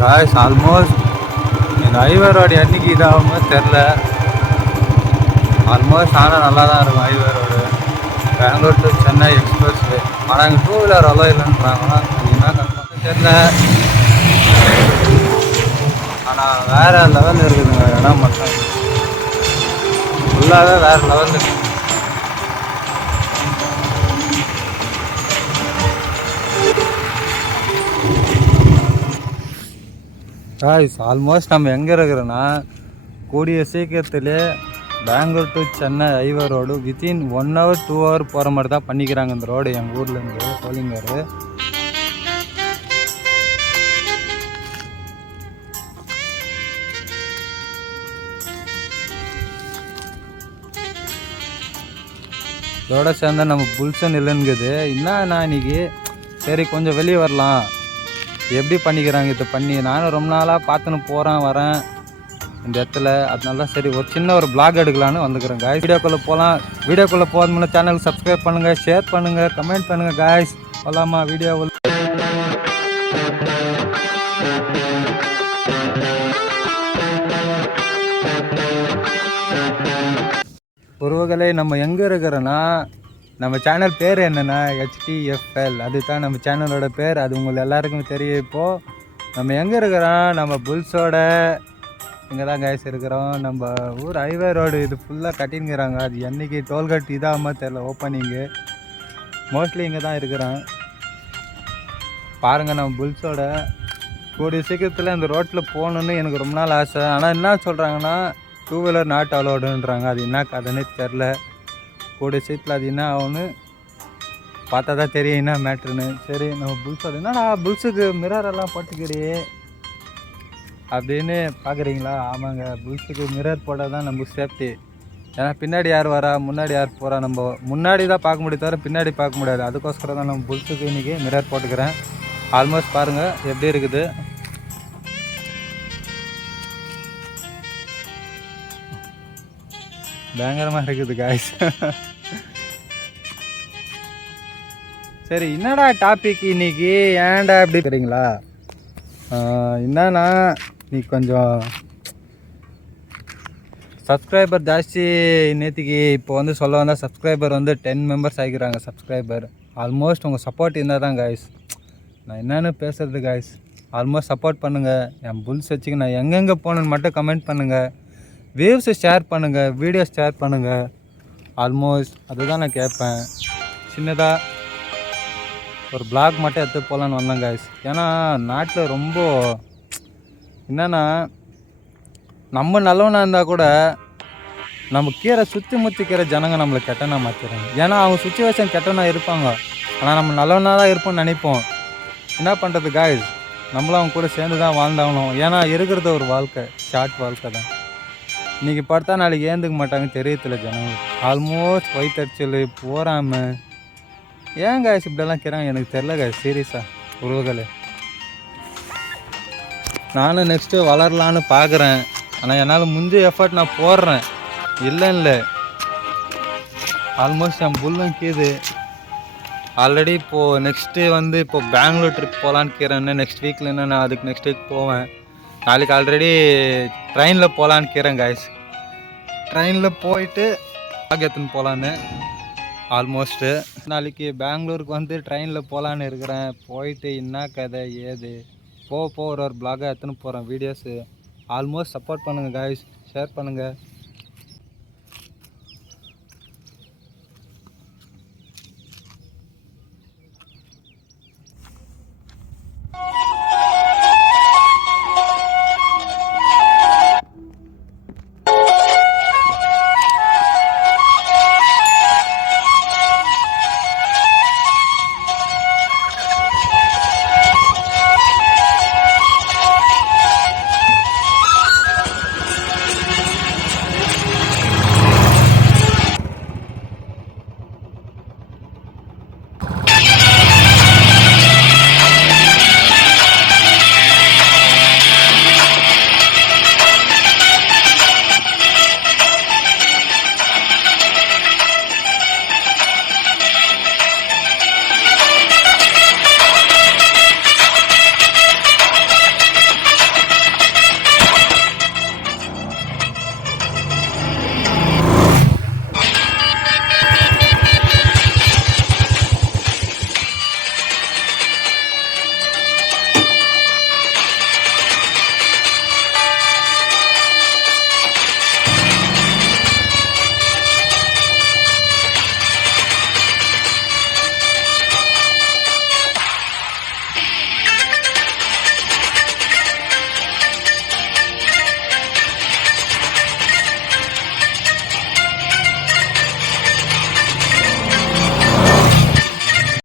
Guys almost இந்த highway road என்னைக்கு இதாகுமோ தெரில. ஆல்மோஸ்ட் ஆனால் நல்லா தான் இருக்கும் highway road. Bangalore to Chennai express way. ஆனால் இங்கே 2 வீலர் அவ்வளோ இல்லைன்றாங்கன்னா அது என்ன கஷ்டம் தெரில. ஆனால் வேறு லெவலில் இருக்குதுங்க இடம் மட்டும். ஃபுல்லாகவே வேறு லெவலில் இருக்குது. காய்ஸ் ஆல்மோஸ்ட் நம்ம எங்கே இருக்கிறோன்னா கூடிய சீக்கிரத்திலே Bangalore to Chennai highway road within 1 hour 2 hour போகிற மாதிரி தான் பண்ணிக்கிறாங்க இந்த ரோடு எங்கள் ஊர்லேருந்து சோளிங்கர். இதோட சேர்ந்தா நம்ம புல்சன் இல்லைங்குது என்ன இன்னைக்கு சரி கொஞ்சம் வெளியே வரலாம் எப்படி பண்ணிக்கிறாங்க இதை பண்ணி நானும் ரொம்ப நாளாக பார்த்துன்னு போகிறேன் வரேன் இந்த இடத்துல. அதனால தான் சரி ஒரு சின்ன ஒரு பிளாக் எடுக்கலான்னு வந்துக்கிறேன் காய்ஸ். வீடியோக்குள்ளே போகலாம். வீடியோக்குள்ளே போகிறது முன்னே சேனலுக்கு சப்ஸ்கிரைப் பண்ணுங்கள், ஷேர் பண்ணுங்கள், கமெண்ட் பண்ணுங்கள் காய்ஸ். போகலாமா வீடியோவில்? உறவுகளே நம்ம எங்கே இருக்கிறோன்னா நம்ம சேனல் பேர் என்னென்னா HTFL. அதுதான் நம்ம சேனலோட பேர். அது உங்களுக்கு எல்லாருக்குமே தெரியும். இப்போது நம்ம எங்கே இருக்கிறோம்? நம்ம புல்ஸோட இங்கே தான் காய்ஸ் இருக்கிறோம். நம்ம ஊர் ஹைவே ரோடு இது ஃபுல்லாக கட்டிங்கிறாங்க. அது என்றைக்கு டோல்கட் இதாகாமல் தெரில ஓப்பனிங்கு. மோஸ்ட்லி இங்கே தான் இருக்கிறேன். பாருங்கள் நம்ம புல்ஸோட கூடிய சீக்கிரத்தில் இந்த ரோட்டில் போகணுன்னு எனக்கு ரொம்ப நாள் ஆசை. ஆனால் என்ன சொல்கிறாங்கன்னா 2 வீலர் நாட் அலோடுன்றாங்க. அது என்ன கதைன்னே தெரில. கூடிய சீட்டில் அது என்ன ஆகும்னு பார்த்தா தான் தெரியும் என்ன மேட்ருன்னு. சரி நம்ம புல்ஸோட என்னடா புல்ஸுக்கு மிரரெல்லாம் போட்டுக்கிறியே அப்படின்னு பார்க்குறீங்களா? ஆமாங்க, புல்ஸுக்கு மிரர் போட்டால் தான் நம்ம சேஃப்டி. ஏன்னா பின்னாடி யார் வரா முன்னாடி யார் போகிறா நம்ம முன்னாடி தான் பார்க்க முடியும் தவிர பின்னாடி பார்க்க முடியாது. அதுக்கோசரம் தான் நம்ம புல்ஸுக்கு இன்றைக்கி மிரர் போட்டுக்கிறேன். ஆல்மோஸ்ட் பாருங்கள் எப்படி இருக்குது. பயங்கரமாக இருக்குது காய்ஸ். சரி என்னடா டாபிக் இன்னைக்கு ஏன்டா அப்படி தெரியுங்களா? என்னன்னா நீ கொஞ்சம் சப்ஸ்கிரைபர் ஜாஸ்தி நேற்றுக்கு இப்போ வந்து சொல்ல வந்தால் சப்ஸ்கிரைபர் வந்து 10 members ஆகிக்கிறாங்க சப்ஸ்கிரைபர். ஆல்மோஸ்ட் உங்கள் சப்போர்ட் இருந்தால் தான் காய்ஸ் நான் என்னென்னு பேசுகிறது காய்ஸ். ஆல்மோஸ்ட் சப்போர்ட் பண்ணுங்கள். என் புல்ஸ் வச்சுக்கு நான் எங்கெங்கே போகணுன்னு மட்டும் கமெண்ட் பண்ணுங்கள். வியூஸை ஷேர் பண்ணுங்கள், வீடியோஸ் ஷேர் பண்ணுங்கள். ஆல்மோஸ்ட் அதுதான் நான் கேட்பேன். சின்னதாக ஒரு பிளாக் மட்டும் எடுத்து போகலான்னு வந்தேன் காய்ஸ். ஏன்னா நாட்டில் ரொம்ப என்னென்னா நம்ம நல்லவனாக இருந்தால் கூட நம்ம கீரை சுற்றி முற்றிக்கிற ஜனங்க நம்மளை கெட்டனா மாற்றிடுறாங்க. ஏன்னா அவங்க சுச்சுவேஷன் கெட்டனா இருப்பாங்க. ஆனால் நம்ம நல்லவனாக தான் இருப்போம்னு நினைப்போம். என்ன பண்ணுறது காய்ஸ், நம்மளும் அவங்க கூட சேர்ந்து தான் வாழ்ந்தாகணும். ஏன்னா இருக்கிறது ஒரு வாழ்க்கை, ஷார்ட் வாழ்க்கை தான். இன்றைக்கி பார்த்தா நாளைக்கு ஏந்துக்க மாட்டாங்க தெரியல ஜனங்கள். ஆல்மோஸ்ட் வயிற்றுச்சல் போகாமல் ஏன் காய்ஸ் இப்படியெல்லாம் இருக்கிறாங்க எனக்கு தெரில காய்ஸ். சீரியஸாக உறவுகளே நானும் நெக்ஸ்ட்டு வளரலான்னு பார்க்குறேன். ஆனால் என்னால் முடிஞ்ச எஃபர்ட் நான் போடுறேன் இல்லை. ஆல்மோஸ்ட் என் புல்லும் கீது. ஆல்ரெடி இப்போது நெக்ஸ்ட்டு வந்து இப்போது பெங்களூர் ட்ரிப் போகலான்னு இருக்கிறேன்னு. நெக்ஸ்ட் வீக்கில் என்ன நான் அதுக்கு நெக்ஸ்ட் வீக் போவேன். நாளைக்கு ஆல்ரெடி ட்ரெயினில் போகலான்னு இருக்கிறேன் காய்ஸ். ட்ரெயினில் போயிட்டு எடுத்துன்னு போகலான்னு. ஆல்மோஸ்ட்டு நாளைக்கு பெங்களூருக்கு வந்து ட்ரெயினில் போகலான்னு இருக்கிறேன். போயிட்டு என்ன கதை ஏது போக ஒரு பிளாகாக எடுத்துன்னு போகிறேன் வீடியோஸு. ஆல்மோஸ்ட் சப்போர்ட் பண்ணுங்கள் காய்ஸ், ஷேர் பண்ணுங்கள்.